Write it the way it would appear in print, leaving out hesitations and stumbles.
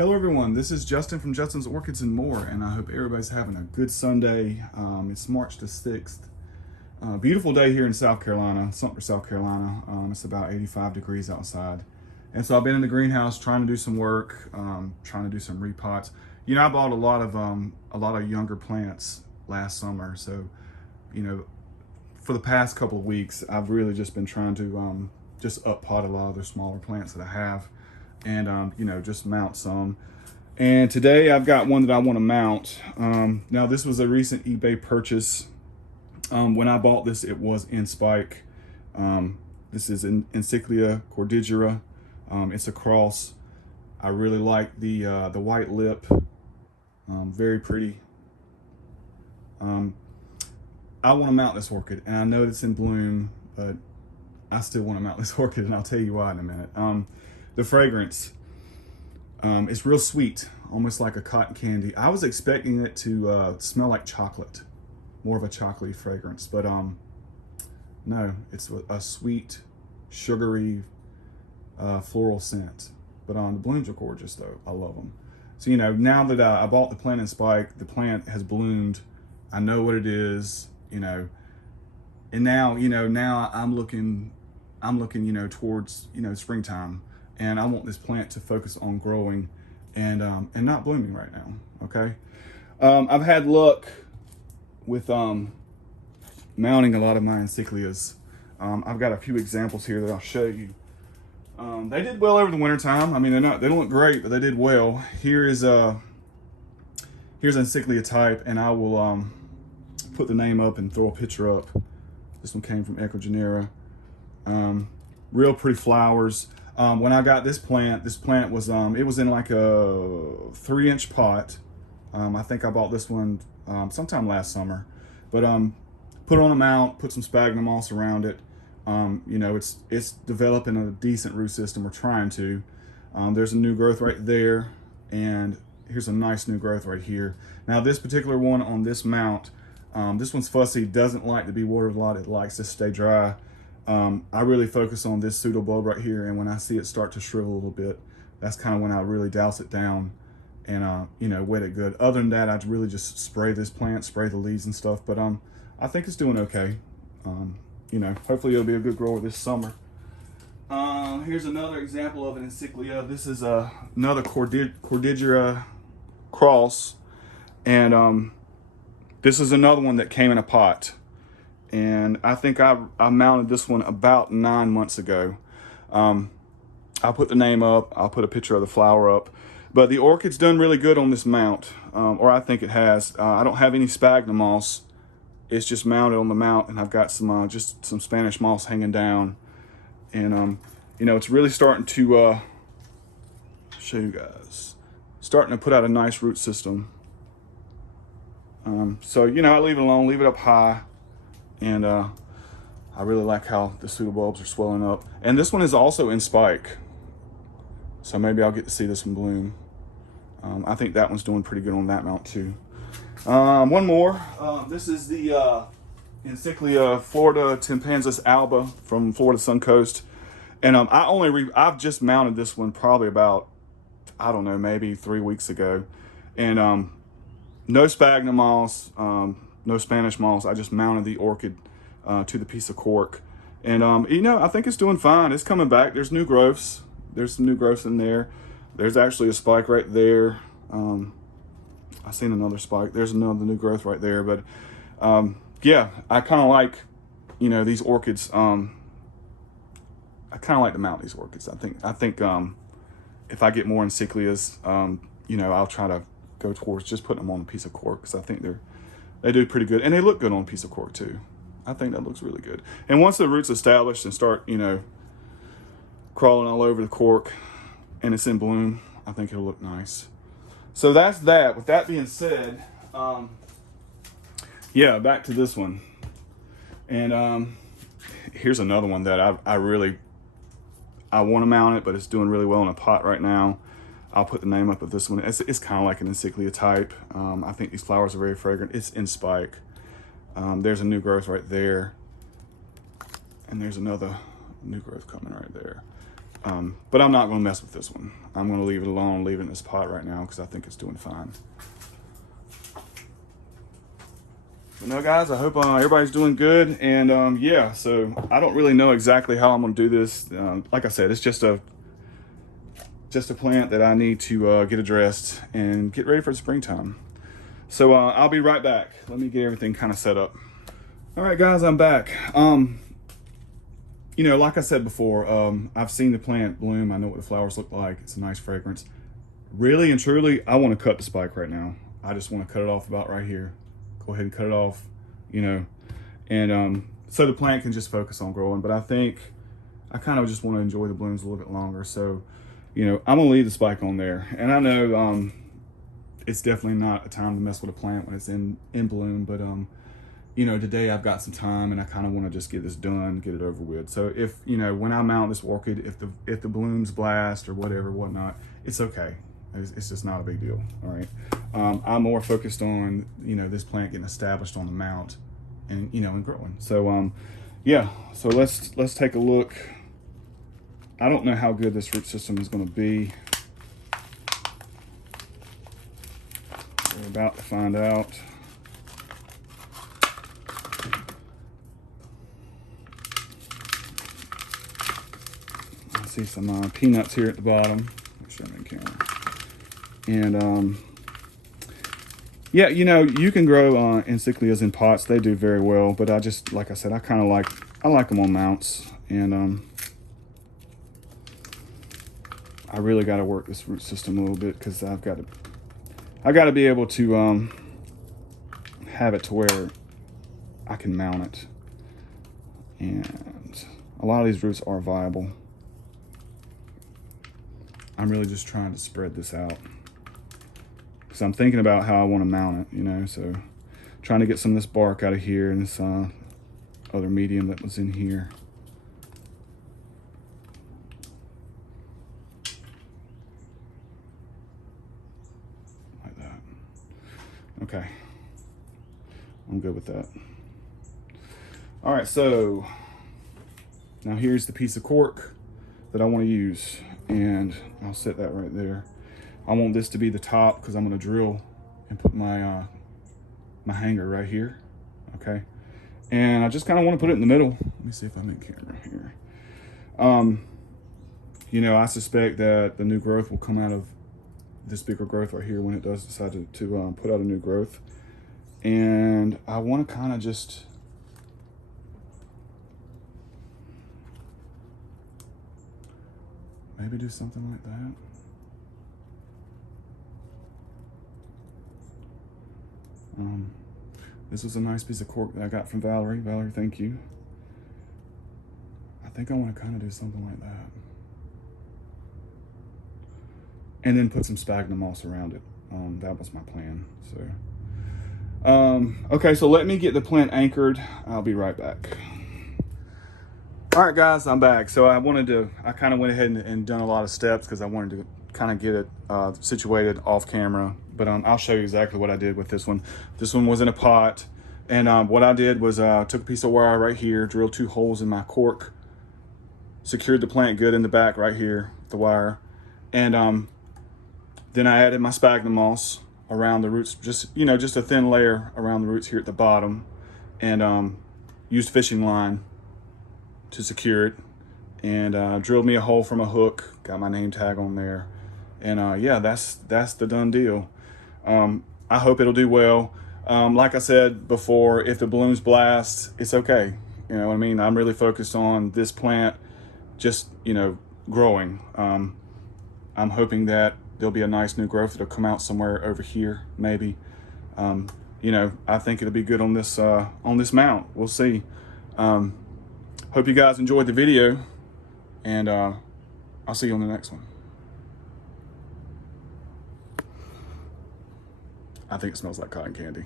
Hello everyone, this is Justin from Justin's Orchids and More, and I hope everybody's having a good Sunday. It's March the 6th. Beautiful day here in South Carolina, Sumter, South Carolina. It's about 85 degrees outside. And so I've been in the greenhouse trying to do some work, trying to do some repots. You know, I bought a lot of younger plants last summer, so, you know, for the past couple of weeks, I've really just been trying to just up pot a lot of the smaller plants that I have. And you know, just mount some. And today I've got one that I want to mount. Now this was a recent eBay purchase. When I bought this, it was in spike. This is Encyclia Cordigera. It's a cross. I really like the white lip. Very pretty. I want to mount this orchid, and I know it's in bloom, but I still want to mount this orchid, and I'll tell you why in a minute. The fragrance, it's real sweet, almost like a cotton candy. I was expecting it to smell like chocolate, more of a chocolatey fragrance, but no, it's a sweet, sugary, floral scent. But the blooms are gorgeous though. I love them. So, you know, now that I bought the plant in spike, the plant has bloomed. I know what it is, you know, and now, you know, now I'm looking, you know, towards, you know, springtime. And I want this plant to focus on growing and not blooming right now, okay? I've had luck with mounting a lot of my Encyclias. I've got a few examples here that I'll show you. They did well over the winter time. I mean, they don't look great, but they did well. Here's Encyclia type, and I will put the name up and throw a picture up. This one came from Cordigera. Real pretty flowers. When I got this plant was, it was in like a 3-inch pot. I think I bought this one sometime last summer, but put it on a mount, put some sphagnum moss around it. You know, it's developing a decent root system, or trying to. There's a new growth right there, and here's a nice new growth right here. Now this particular one on this mount, this one's fussy, doesn't like to be watered a lot, it likes to stay dry. I really focus on this pseudobulb right here, and when I see it start to shrivel a little bit, that's kind of when I really douse it down and you know, wet it good. Other than that, I'd really just spray this plant, spray the leaves and stuff, but I think it's doing okay. You know, hopefully it'll be a good grower this summer. Here's another example of an Encyclia. This is another Cordigera cross, and this is another one that came in a pot. And I think I mounted this one about 9 months ago. I'll put the name up, I'll put a picture of the flower up, but the orchid's done really good on this mount, or I think it has. I don't have any sphagnum moss. It's just mounted on the mount, and I've got some just some Spanish moss hanging down. And you know, it's really starting to show you guys, starting to put out a nice root system. So, you know, I leave it alone, leave it up high. And I really like how the pseudobulbs are swelling up. And this one is also in spike, so maybe I'll get to see this one bloom. I think that one's doing pretty good on that mount too. One more. This is the Encyclia Florida Timpanzasalba from Florida Suncoast. And I've just mounted this one probably about, I don't know, maybe 3 weeks ago. And no sphagnum moss, no Spanish moss. I just mounted the orchid to the piece of cork, and you know, I think it's doing fine. It's coming back. There's new growths. There's some new growths in there. There's actually a spike right there. I seen another spike. There's another new growth right there. But yeah, I kind of like, you know, these orchids. I kind of like to mount these orchids. I think if I get more Encyclias, you know, I'll try to go towards just putting them on a piece of cork, because I think they do pretty good, and they look good on a piece of cork too. I think that looks really good. And once the root's established and start, you know, crawling all over the cork and it's in bloom, I think it'll look nice. So that's that. With that being said, yeah, back to this one. And here's another one that I want to mount it, but it's doing really well in a pot right now. I'll put the name up of this one. It's kind of like an Encyclia type. I think these flowers are very fragrant. It's in spike. There's a new growth right there. And there's another new growth coming right there. But I'm not going to mess with this one. I'm going to leave it alone, leave it in this pot right now because I think it's doing fine. But no, guys, I hope everybody's doing good. And yeah, so I don't really know exactly how I'm going to do this. Like I said, it's just a plant that I need to get addressed and get ready for the springtime. So I'll be right back. Let me get everything kind of set up. All right, guys, I'm back. You know, like I said before, I've seen the plant bloom. I know what the flowers look like. It's a nice fragrance. Really and truly, I want to cut the spike right now. I just want to cut it off about right here. Go ahead and cut it off, you know, and so the plant can just focus on growing. But I think I kind of just want to enjoy the blooms a little bit longer. So, you know, I'm gonna leave the spike on there. And I know it's definitely not a time to mess with a plant when it's in bloom, but you know, today I've got some time and I kind of want to just get this done, get it over with. So if, you know, when I mount this orchid, if the blooms blast or whatnot, it's okay. It's just not a big deal. All right. I'm more focused on, you know, this plant getting established on the mount and, you know, and growing. So yeah, so let's take a look. I don't know how good this root system is going to be. We're about to find out. I see some peanuts here at the bottom. Make sure I'm in camera. And yeah, you know, you can grow Encyclias in pots. They do very well, but I just, like I said, I like them on mounts. And I really got to work this root system a little bit because I got to be able to have it to where I can mount it. And a lot of these roots are viable. I'm really just trying to spread this out because I'm thinking about how I want to mount it, you know, so trying to get some of this bark out of here and this other medium that was in here. Like that. Okay. I'm good with that. All right, so now here's the piece of cork that I want to use, and I'll set that right there. I want this to be the top because I'm going to drill and put my my hanger right here. Okay, and I just kind of want to put it in the middle. Let me see if I'm in camera here. You know, I suspect that the new growth will come out of this bigger growth right here when it does decide to put out a new growth, and I want to kind of just maybe do something like that. This was a nice piece of cork that I got from Valerie. Valerie, thank you. I think I want to kind of do something like that. And then put some sphagnum moss around it. That was my plan. So, okay, so let me get the plant anchored. I'll be right back. All right, guys, I'm back. So I kind of went ahead and done a lot of steps because I wanted to kind of get it situated off camera. But I'll show you exactly what I did with this one. This one was in a pot. And what I did was took a piece of wire right here, drilled 2 holes in my cork, secured the plant good in the back right here, the wire. And then I added my sphagnum moss around the roots, just a thin layer around the roots here at the bottom. And used fishing line to secure it, and drilled me a hole from a hook, got my name tag on there, and yeah, that's the done deal. I hope it'll do well. Like I said before, if the blooms blast, it's okay. You know what I mean? I'm really focused on this plant just, you know, growing. I'm hoping that there'll be a nice new growth that'll come out somewhere over here, maybe. You know, I think it'll be good on this mount. We'll see. Hope you guys enjoyed the video, and I'll see you on the next one. I think it smells like cotton candy.